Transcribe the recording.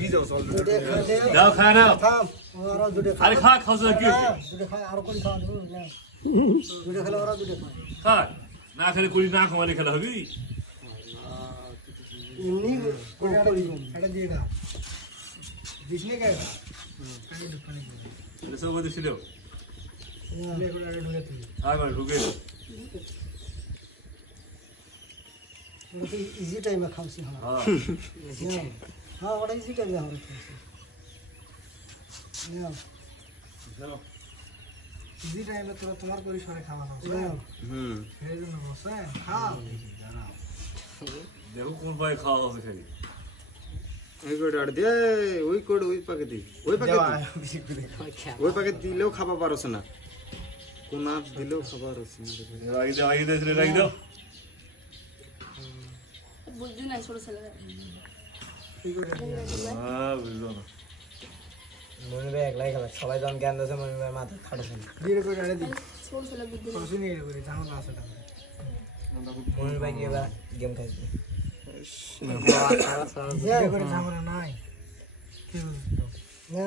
ঘি যাও চল যাও খায় না থাম ওরা দুটো আরে খা খাওয়া কি দুটো খায় আর কোন খাওয়া দেবো না দুটো খেলে ওরা দুটো খায় খায় না খেলে করি না খাওয়ালে খেলা হবি এমনি করে এটা দিয়ে না দিস নে কে সব বলতে ছিল লে করে আরে ঢুকে তুই আবার ঢুকে ওটা ইজি টাইমে খাওয়াছি আমরা হ্যাঁ হ্যাঁ ওটা ইজি টাইমে আমরা খাওয়াছি না ইজি টাইমে তোরা তোমার পরিসরে খাওয়া খাও সেই জন্য বসে খাও দেখো কোন ভাই খাওয়া হবে খালি এই কোড আড় দে ওই কোড ওই পাকে দি ওই পাকে দিলেও খাবা পারছ না কোন আপ দিলেও খাবা পারছ না রাখি দাও বুঝলি না ছোট ছেলেরা কি করে হ্যাঁ বুঝলো না মনিভাই একলাই খেলা সবাই যখন জ্ঞান দিয়েছে মনিভাই মাথা খাটাছে দিয়ে করে আরে দি ছোট ছেলে বুদ্ধি নেই। কষ্ট নিয়ে করে ঝামেলা আছে তাহলে মনিভাই নিয়ে এবার গেম খেলছে দিয়ে করে ঝামেলা নাই কি বুঝছো না